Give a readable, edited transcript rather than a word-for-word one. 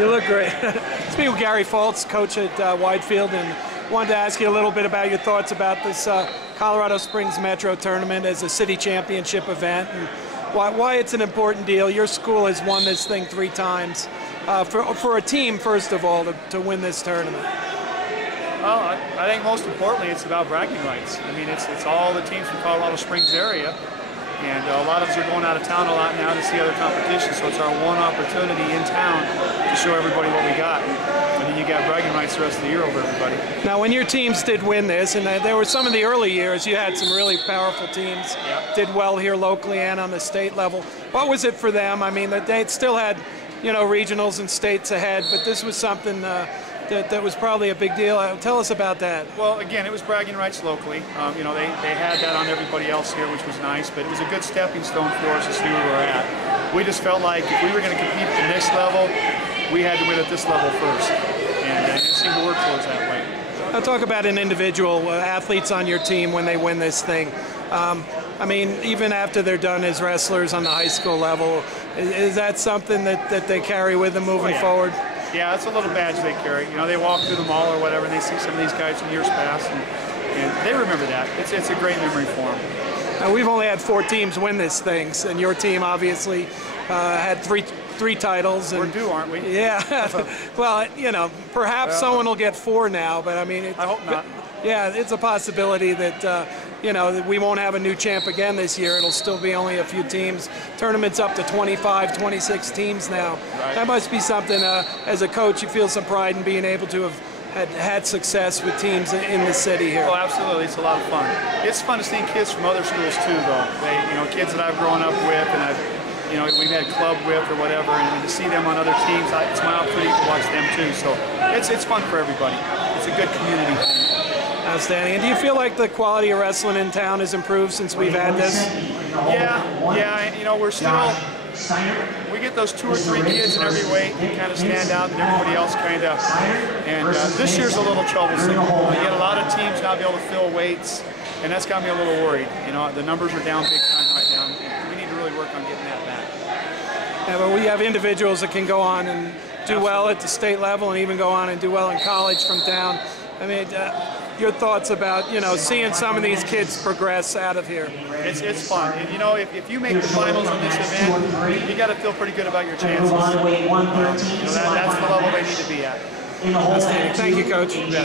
You look great. Speaking with Gary Foltz, coach at Widefield, and wanted to ask you a little bit about your thoughts about this Colorado Springs Metro tournament as a city championship event, and why it's an important deal. Your school has won this thing 3 times. For a team, first of all, to win this tournament. Well, I think most importantly, it's about bragging rights. I mean, it's all the teams from Colorado Springs area, and a lot of us are going out of town a lot now to see other competitions, so it's our one opportunity in town to show everybody what we got. And then you got bragging rights the rest of the year over everybody. Now, when your teams did win this, and there were some of the early years, you had some really powerful teams, did well here locally and on the state level. What was it for them? I mean, they still had, you know, regionals and states ahead, but this was something that was probably a big deal. Tell us about that. Well, again, it was bragging rights locally. You know, they had that on everybody else here, which was nice, but it was a good stepping stone for us to see where we're at. We just felt like if we were going to compete at the next level, we had to win at this level first, and it seemed to work for us that way. Now talk about an individual, athletes on your team when they win this thing. I mean, even after they're done as wrestlers on the high school level, is that something that they carry with them moving forward? Yeah, it's a little badge they carry. You know, they walk through the mall or whatever, and they see some of these guys from years past, and they remember that. It's a great memory for them. Now, we've only had 4 teams win this thing, and your team obviously had three titles. And, we're due, aren't we? Yeah. Well, you know, perhaps someone will get 4 now, but I mean, I hope not. Yeah, it's a possibility that you know, that we won't have a new champ again this year. It'll still be only a few teams. Tournament's up to 25, 26 teams now. Right. That must be something, as a coach, you feel some pride in being able to have had success with teams in the city here. Oh, absolutely. It's a lot of fun. It's fun to see kids from other schools too, though. You know, kids that I've grown up with and you know, we've had club with or whatever, and to see them on other teams, it's my opportunity to watch them too. So it's fun for everybody. It's a good community thing. Outstanding. And do you feel like the quality of wrestling in town has improved since we've had this? Yeah. You know, we're still, we get those 2 or 3 kids in every weight who kind of stand out, and everybody else kind of. And this year's a little troublesome. You get a lot of teams not be able to fill weights, and that's got me a little worried. You know, the numbers are down big time right now, and we need to really work on getting that back. Yeah, but we have individuals that can go on and do well at the state level, and even go on and do well in college from town. I mean, your thoughts about, you know, seeing some of these kids progress out of here? It's fun. And, you know, if you make the finals in this event, you got to feel pretty good about your chances. You know, that's the level they need to be at. Thank you, Coach.